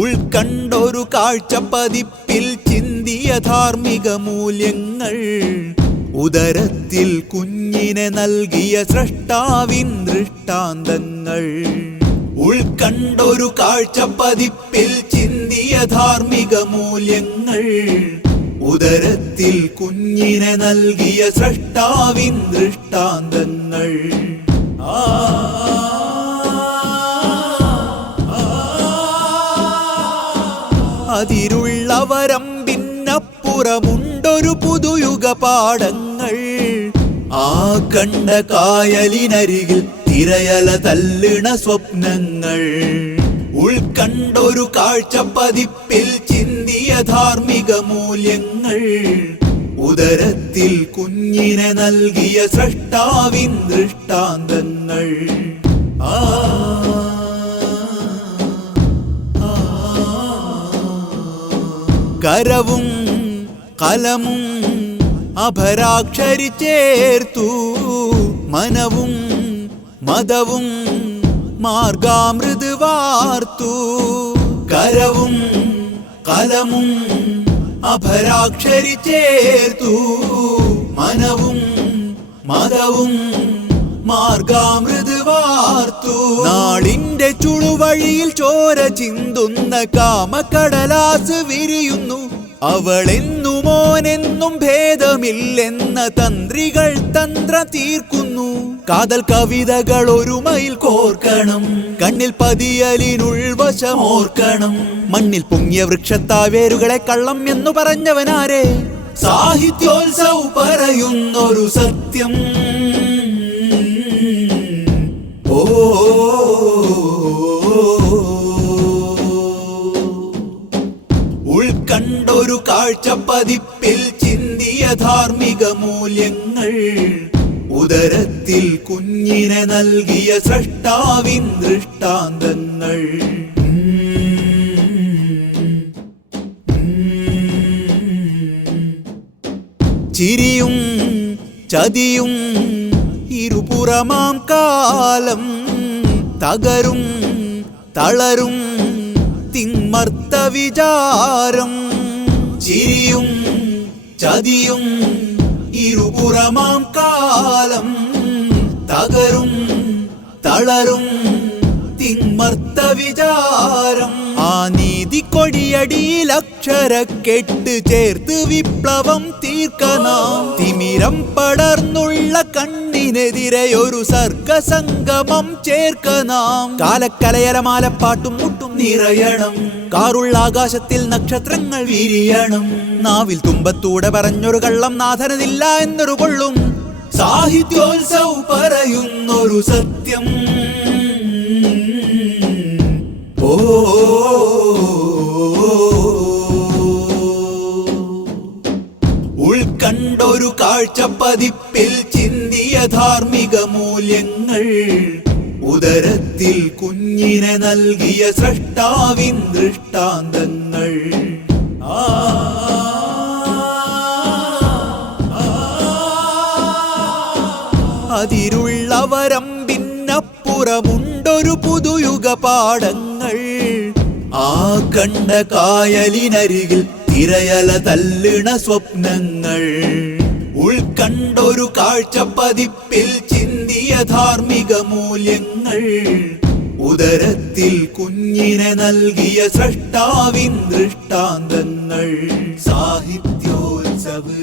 ഉൾക്കണ്ടൊരു കാഴ്ചപ്പതിപ്പിൽ ചിന്തിയ ധാർമ്മിക മൂല്യങ്ങൾ, ഉദരത്തിൽ കുഞ്ഞിനെ നൽകിയ സ്രഷ്ടാവിൻ ദൃഷ്ടാന്തങ്ങൾ. ഉൾക്കണ്ടൊരു കാഴ്ചപ്പതിപ്പിൽ ചിന്തിയ ധാർമ്മിക മൂല്യങ്ങൾ, ഉദരത്തിൽ കുഞ്ഞിനെ നൽകിയ സ്രഷ്ടാവിൻ ദൃഷ്ടാന്തങ്ങൾ. അതിരുള്ളവരമ്പിന്നപ്പുറമുണ്ടൊരു പുതുയുഗ പാഠങ്ങൾ. ആ കണ്ട കായലിനരികിൽ തിരയല തല്ലിണ സ്വപ്നങ്ങൾ. ഉൾക്കണ്ടൊരു കാഴ്ചപ്പതിപ്പിൽ ചിന്തിയ ധാർമ്മിക മൂല്യങ്ങൾ, ഉദരത്തിൽ കുഞ്ഞിനെ നൽകിയ സ്രഷ്ടാവിൻ ദൃഷ്ടാന്തങ്ങൾ. കരവും കലമും അപരാക്ഷരി ചേർത്തു, മനവും മതവും മാർഗാമൃത് വാർത്തു. കരവും കലമും അപരാക്ഷരി ചേർത്തു, മനവും മതവും മാർഗാമൃത് വാർത്തു. നാളിന്റെ ചുളുവഴിയിൽ ചോര ചിന്തുന്ന കാമക്കടലാസ് വിരിയുന്നു. അവളെന്നു മോനെന്നും ഭേദമില്ലെന്ന തന്ത്രികൾ തന്ത്രം തീർക്കുന്നു. കാതൽ കവിതകൾ ഒരു മൈൽ കോർക്കണം, കണ്ണിൽ പതിയലിനുൾവശമോർക്കണം. മണ്ണിൽ പൊങ്ങിയ വൃക്ഷത്താവേരുകളെ കള്ളം എന്നു പറഞ്ഞവനാരെ? സാഹിത്യോത്സവ് പറയുന്നൊരു സത്യം. ഉൾക്കണ്ടൊരു കാഴ്ചപ്പതിപ്പിൽ ചിന്തിയ ധാർമ്മിക മൂല്യങ്ങൾ, ഉദരത്തിൽ കുഞ്ഞിനെ നൽകിയ സ്രഷ്ടാവിൻ ദൃഷ്ടാന്തങ്ങൾ. ചിരിയും ചതിയും ഇരുപുറമാം കാലം, തകരും തളരും തിന്മർത്ത വിചാരം. ചിരിയും ചതിയും ഇരുപുറമാം കാലം, തകരും തളരും തിന്മർത്ത വിചാരം. ആ നീതിക്കൊടിയടിയിൽ അക്ഷരക്കെട്ട് ചേർത്ത് വിപ്ലവം തീർക്കണം. തിമിരം പടർന്നുള്ള കണ്ണിനെതിരെ ഒരു സർഗസംഗമം ചേർക്കണം. കാലക്കലയലമാലപ്പാട്ടും മുട്ടും നിറയണം. കാറുള്ള ആകാശത്തിൽ നക്ഷത്രങ്ങൾ വിരിയണം. നാവിൽ തുമ്പത്തൂടെ പറഞ്ഞൊരു കള്ളം നാഥനതില്ല എന്നൊരു കൊള്ളും. സാഹിത്യോത്സവ് പറയുന്നൊരു സത്യം. ഉൾക്കണ്ടൊരു കാഴ്ചപ്പതിപ്പിൽ ചിന്തിയ ധാർമ്മിക മൂല്യങ്ങൾ, ഉദരത്തിൽ കുഞ്ഞിനെ നൽകിയ സ്രഷ്ടാവിൻ ദൃഷ്ടാന്തങ്ങൾ. അതിരുള്ളവരമ്പിന്നപ്പുറമുണ്ടൊരു പുതുയുഗ പാഠങ്ങൾ. ആ കണ്ട കായലിനരികിൽ തിരയല തല്ലിണ സ്വപ്നങ്ങൾ. ഉൾക്കണ്ടൊരു കാഴ്ചപ്പതിപ്പിൽ ചിന്തിയ ധാർമ്മിക മൂല്യങ്ങൾ, ഉദരത്തിൽ കുഞ്ഞിനെ നൽകിയ സ്രഷ്ടാവിൻ ദൃഷ്ടാന്തങ്ങൾ. സാഹിത്യോത്സവ്